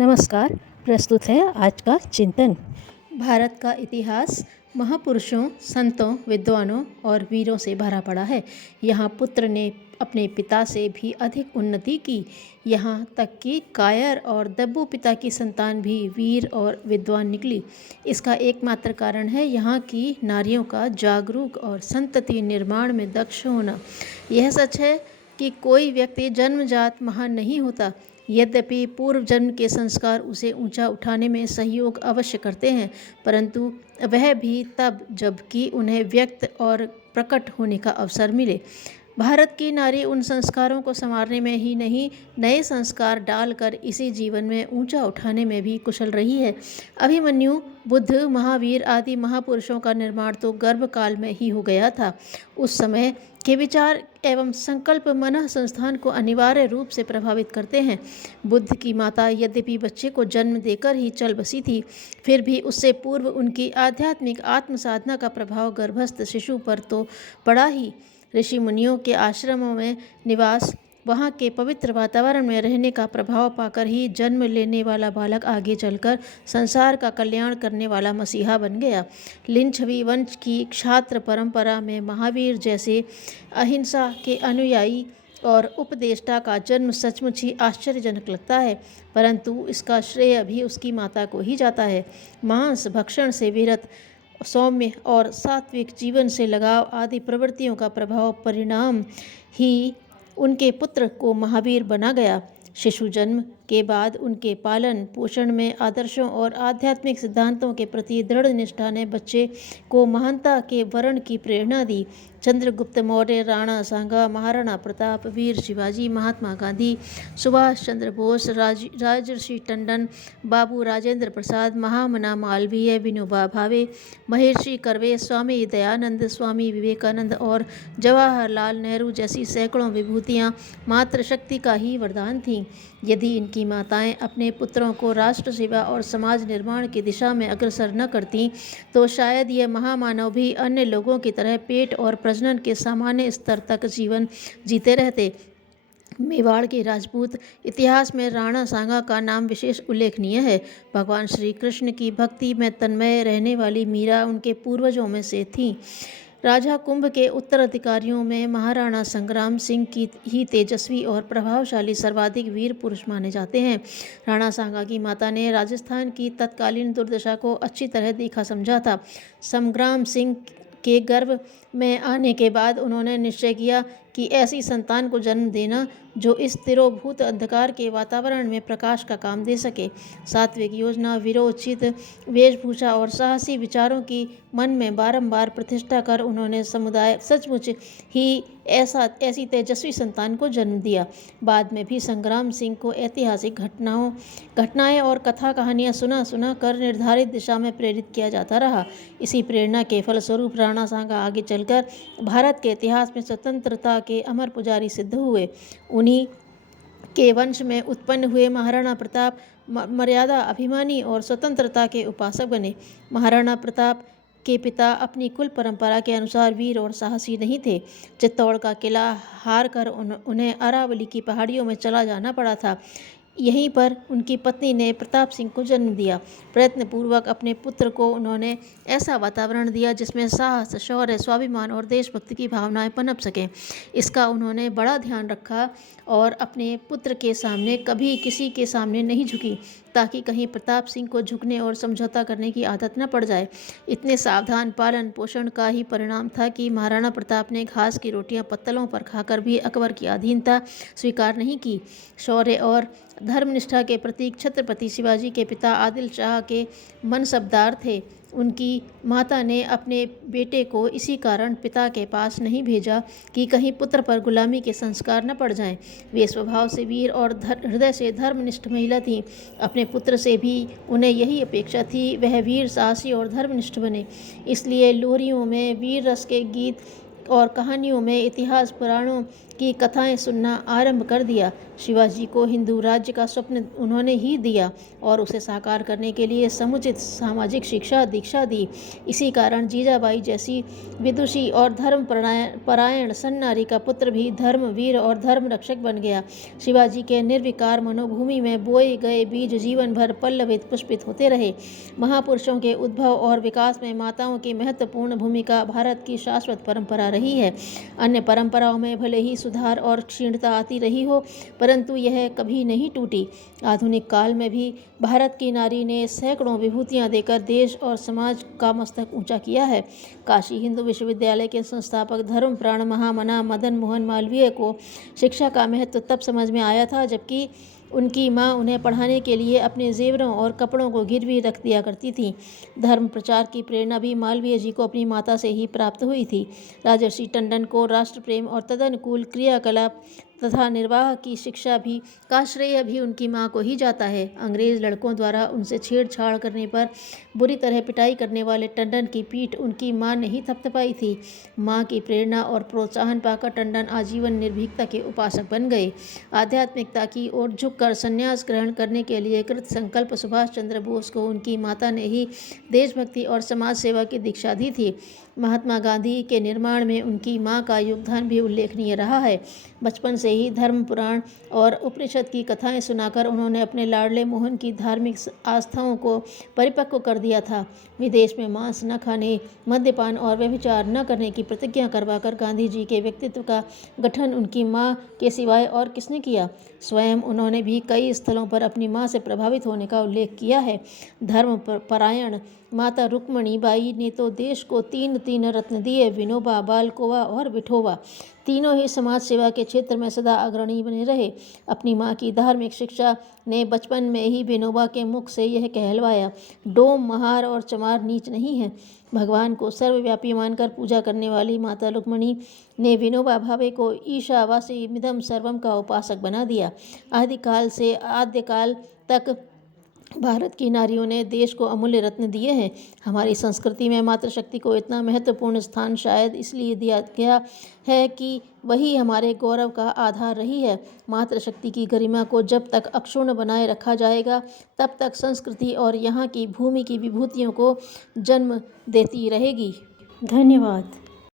नमस्कार। प्रस्तुत है आज का चिंतन। भारत का इतिहास महापुरुषों, संतों, विद्वानों और वीरों से भरा पड़ा है। यहाँ पुत्र ने अपने पिता से भी अधिक उन्नति की। यहाँ तक कि कायर और दब्बू पिता की संतान भी वीर और विद्वान निकली। इसका एकमात्र कारण है यहाँ की नारियों का जागरूक और संतति निर्माण में दक्ष होना। यह सच है कि कोई व्यक्ति जन्मजात महान नहीं होता, यद्यपि पूर्व जन्म के संस्कार उसे ऊंचा उठाने में सहयोग अवश्य करते हैं, परंतु वह भी तब जबकि उन्हें व्यक्त और प्रकट होने का अवसर मिले। भारत की नारी उन संस्कारों को संवारने में ही नहीं, नए संस्कार डालकर इसी जीवन में ऊंचा उठाने में भी कुशल रही है। अभिमन्यु, बुद्ध, महावीर आदि महापुरुषों का निर्माण तो गर्भकाल में ही हो गया था। उस समय के विचार एवं संकल्प मन संस्थान को अनिवार्य रूप से प्रभावित करते हैं। बुद्ध की माता यद्यपि बच्चे को जन्म देकर ही चल बसी थी, फिर भी उससे पूर्व उनकी आध्यात्मिक आत्मसाधना का प्रभाव गर्भस्थ शिशु पर तो पड़ा ही। ऋषि मुनियों के आश्रमों में निवास, वहाँ के पवित्र वातावरण में रहने का प्रभाव पाकर ही जन्म लेने वाला बालक आगे चलकर संसार का कल्याण करने वाला मसीहा बन गया। लिच्छवी वंश की क्षात्र परंपरा में महावीर जैसे अहिंसा के अनुयायी और उपदेष्टा का जन्म सचमुच ही आश्चर्यजनक लगता है, परंतु इसका श्रेय भी उसकी माता को ही जाता है। मांस भक्षण से विरत, सौम्य और सात्विक जीवन से लगाव आदि प्रवृत्तियों का प्रभाव परिणाम ही उनके पुत्र को महावीर बना गया। शिशु जन्म के बाद उनके पालन पोषण में आदर्शों और आध्यात्मिक सिद्धांतों के प्रति दृढ़ निष्ठा ने बच्चे को महानता के वरण की प्रेरणा दी। चंद्रगुप्त मौर्य, राणा सांगा, महाराणा प्रताप, वीर शिवाजी, महात्मा गांधी, सुभाष चंद्र बोस, राजर्षि टंडन, बाबू राजेंद्र प्रसाद, महामना मालवीय, विनोबा भावे, महर्षि कर्वे, स्वामी दयानंद, स्वामी विवेकानंद और जवाहरलाल नेहरू जैसी सैकड़ों विभूतियाँ मात्र शक्ति का ही वरदान थीं। यदि इनकी माताएं अपने पुत्रों को राष्ट्र सेवा और समाज निर्माण की दिशा में अग्रसर न करतीं, तो शायद ये महामानव भी अन्य लोगों की तरह पेट और प्रजनन के सामान्य स्तर तक जीवन जीते रहते। मेवाड़ के राजपूत इतिहास में राणा सांगा का नाम विशेष उल्लेखनीय है। भगवान श्री कृष्ण की भक्ति में तन्मय रहने वाली मीरा उनके पूर्वजों में से थीं। राजा कुंभ के उत्तराधिकारियों में महाराणा संग्राम सिंह की ही तेजस्वी और प्रभावशाली सर्वाधिक वीर पुरुष माने जाते हैं। राणा सांगा की माता ने राजस्थान की तत्कालीन दुर्दशा को अच्छी तरह देखा समझा था। संग्राम सिंह के गर्भ में आने के बाद उन्होंने निश्चय किया कि ऐसी संतान को जन्म देना जो इस तिरोभूत अंधकार के वातावरण में प्रकाश का काम दे सके। सात्विक योजना, विरोचित वेशभूषा और साहसी विचारों की मन में बारंबार प्रतिष्ठा कर उन्होंने समुदाय सचमुच ही ऐसी तेजस्वी संतान को जन्म दिया। बाद में भी संग्राम सिंह को ऐतिहासिक घटनाएं और कथा कहानियां सुना कर निर्धारित दिशा में प्रेरित किया जाता रहा। इसी प्रेरणा के फलस्वरूप राणा सांगा आगे चलकर भारत के इतिहास में स्वतंत्रता के अमर पुजारी सिद्ध हुए। उन्हीं के वंश में उत्पन्न हुए महाराणा प्रताप मर्यादा, अभिमानी और स्वतंत्रता के उपासक बने। महाराणा प्रताप के पिता अपनी कुल परंपरा के अनुसार वीर और साहसी नहीं थे। चित्तौड़ का किला हार कर उन्हें अरावली की पहाड़ियों में चला जाना पड़ा था। यहीं पर उनकी पत्नी ने प्रताप सिंह को जन्म दिया। प्रयत्नपूर्वक अपने पुत्र को उन्होंने ऐसा वातावरण दिया जिसमें साहस, शौर्य, स्वाभिमान और देशभक्ति की भावनाएं पनप सकें। इसका उन्होंने बड़ा ध्यान रखा और अपने पुत्र के सामने कभी किसी के सामने नहीं झुकी, ताकि कहीं प्रताप सिंह को झुकने और समझौता करने की आदत न पड़ जाए। इतने सावधान पालन पोषण का ही परिणाम था कि महाराणा प्रताप ने घास की रोटियां पत्तलों पर खाकर भी अकबर की अधीनता स्वीकार नहीं की। शौर्य और धर्मनिष्ठा के प्रतीक छत्रपति शिवाजी के पिता आदिल शाह के मनसबदार थे। उनकी माता ने अपने बेटे को इसी कारण पिता के पास नहीं भेजा कि कहीं पुत्र पर गुलामी के संस्कार न पड़ जाएं। वे स्वभाव से वीर और हृदय से धर्मनिष्ठ महिला थीं। अपने पुत्र से भी उन्हें यही अपेक्षा थी वह वीर, साहसी और धर्मनिष्ठ बने। इसलिए लोरियों में वीर रस के गीत और कहानियों में, इतिहास पुराणों की कथाएं सुनना आरंभ कर दिया। शिवाजी को हिंदू राज्य का स्वप्न उन्होंने ही दिया और उसे साकार करने के लिए समुचित सामाजिक शिक्षा दीक्षा दी। इसी कारण जीजाबाई जैसी विदुषी और धर्म परायण सन्नारी का पुत्र भी धर्मवीर और धर्म रक्षक बन गया। शिवाजी के निर्विकार मनोभूमि में बोए गए बीज जीवन भर पल्लवित पुष्पित होते रहे। महापुरुषों के उद्भव और विकास में माताओं की महत्वपूर्ण भूमिका भारत की शाश्वत परंपरा रही है। अन्य परंपराओं में भले ही सुधार और क्षीणता आती रही हो, परंतु यह कभी नहीं टूटी। आधुनिक काल में भी भारत की नारी ने सैकड़ों विभूतियां देकर देश और समाज का मस्तक ऊंचा किया है। काशी हिंदू विश्वविद्यालय के संस्थापक धर्मप्राण महामना मदन मोहन मालवीय को शिक्षा का महत्व तब समझ में आया था जबकि उनकी माँ उन्हें पढ़ाने के लिए अपने जेवरों और कपड़ों को गिरवी रख दिया करती थी। धर्म प्रचार की प्रेरणा भी मालवीय जी को अपनी माता से ही प्राप्त हुई थी। राजर्षि टंडन को राष्ट्र प्रेम और तदनुकूल क्रियाकलाप तथा निर्वाह की शिक्षा भी का श्रेय भी उनकी माँ को ही जाता है। अंग्रेज लड़कों द्वारा उनसे छेड़छाड़ करने पर बुरी तरह पिटाई करने वाले टंडन की पीठ उनकी माँ ने ही थपथपाई थी। माँ की प्रेरणा और प्रोत्साहन पाकर टंडन आजीवन निर्भीकता के उपासक बन गए। आध्यात्मिकता की ओर झुककर संन्यास ग्रहण करने के लिए कृत संकल्प सुभाष चंद्र बोस को उनकी माता ने ही देशभक्ति और समाज सेवा की दीक्षा दी थी। महात्मा गांधी के निर्माण में उनकी मां का योगदान भी उल्लेखनीय रहा है। बचपन से ही धर्म पुराण और उपनिषद की कथाएं सुनाकर उन्होंने अपने लाडले मोहन की धार्मिक आस्थाओं को परिपक्व कर दिया था। विदेश में मांस न खाने, मद्यपान और व्यभिचार न करने की प्रतिज्ञा करवाकर गांधी जी के व्यक्तित्व का गठन उनकी मां के सिवाय और किसने किया। स्वयं उन्होंने भी कई स्थलों पर अपनी मां से प्रभावित होने का उल्लेख किया है। धर्म परायण माता रुक्मणी बाई ने तो देश को तीन रत्न दिए, विनोबा, बालकोवा और विठोबा। तीनों ही समाज सेवा के क्षेत्र में सदा अग्रणी बने रहे। अपनी मां की धार्मिक शिक्षा ने बचपन में ही विनोबा के मुख से यह कहलवाया, डोम, महार और चमार नीच नहीं है। भगवान को सर्वव्यापी मानकर पूजा करने वाली माता रुक्मणी ने विनोबा भावे को ईशावासी मिदम सर्वम का उपासक बना दिया। आदिकाल से आद्यकाल तक भारत की नारियों ने देश को अमूल्य रत्न दिए हैं। हमारी संस्कृति में मातृशक्ति को इतना महत्वपूर्ण स्थान शायद इसलिए दिया गया है कि वही हमारे गौरव का आधार रही है। मातृशक्ति की गरिमा को जब तक अक्षुण्ण बनाए रखा जाएगा, तब तक संस्कृति और यहाँ की भूमि की विभूतियों को जन्म देती रहेगी। धन्यवाद।